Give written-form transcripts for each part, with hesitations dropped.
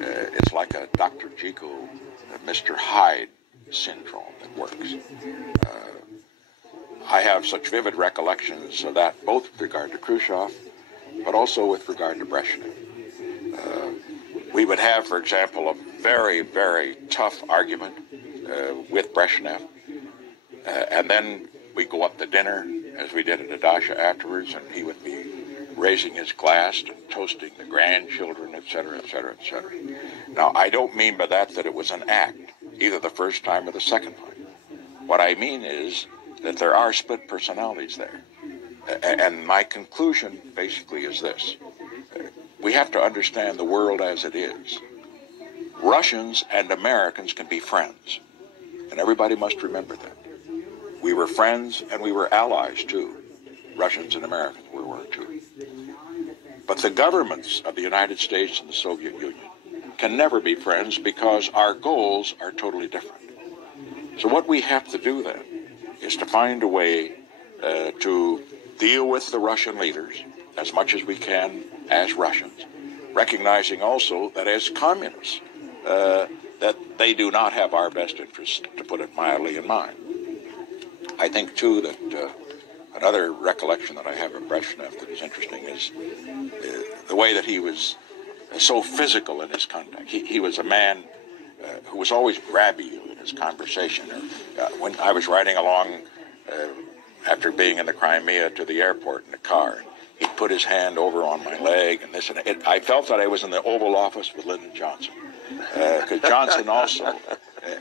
it's like a Dr. Jekyll, Mr. Hyde syndrome that works. I have such vivid recollections of that, both with regard to Khrushchev, but also with regard to Brezhnev. We would have, for example, a very, very tough argument with Brezhnev, and then we go up to dinner, as we did at Adasha afterwards, and he would be raising his glass and toasting the grandchildren, etc., etc., etc. Now, I don't mean by that it was an act, either the first time or the second time. What I mean is that there are split personalities there. And my conclusion basically is this. We have to understand the world as it is. Russians and Americans can be friends, and everybody must remember that. We were friends and we were allies too. Russians and Americans were too. But the governments of the United States and the Soviet Union can never be friends because our goals are totally different. So what we have to do then is to find a way to deal with the Russian leaders as much as we can as Russians, recognizing also that as communists, that they do not have our best interests, to put it mildly, in mind. I think, too, that another recollection that I have of Brezhnev that is interesting is the way that he was so physical in his conduct. He was a man who was always grabby you in his conversation. When I was riding along after being in the Crimea to the airport in the car, he'd put his hand over on my leg and this and that. I felt that I was in the Oval Office with Lyndon Johnson. Because Johnson also,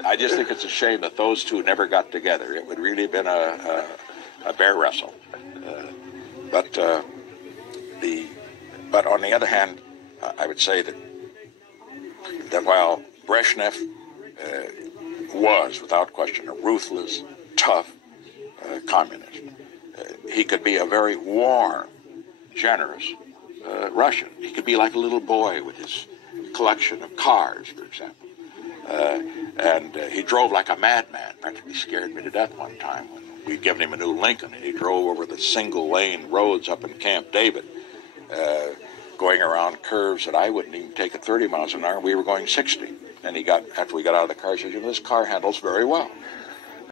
I just think it's a shame that those two never got together. It would really have been a bear wrestle. But on the other hand, I would say that while Brezhnev was, without question, a ruthless, tough communist, he could be a very warm, generous Russian. He could be like a little boy with his collection of cars, for example. And he drove like a madman. Practically scared me to death one time when we'd given him a new Lincoln, and he drove over the single-lane roads up in Camp David, going around curves that I wouldn't even take at 30 miles an hour. We were going 60. And after we got out of the car, he said, "You know, this car handles very well."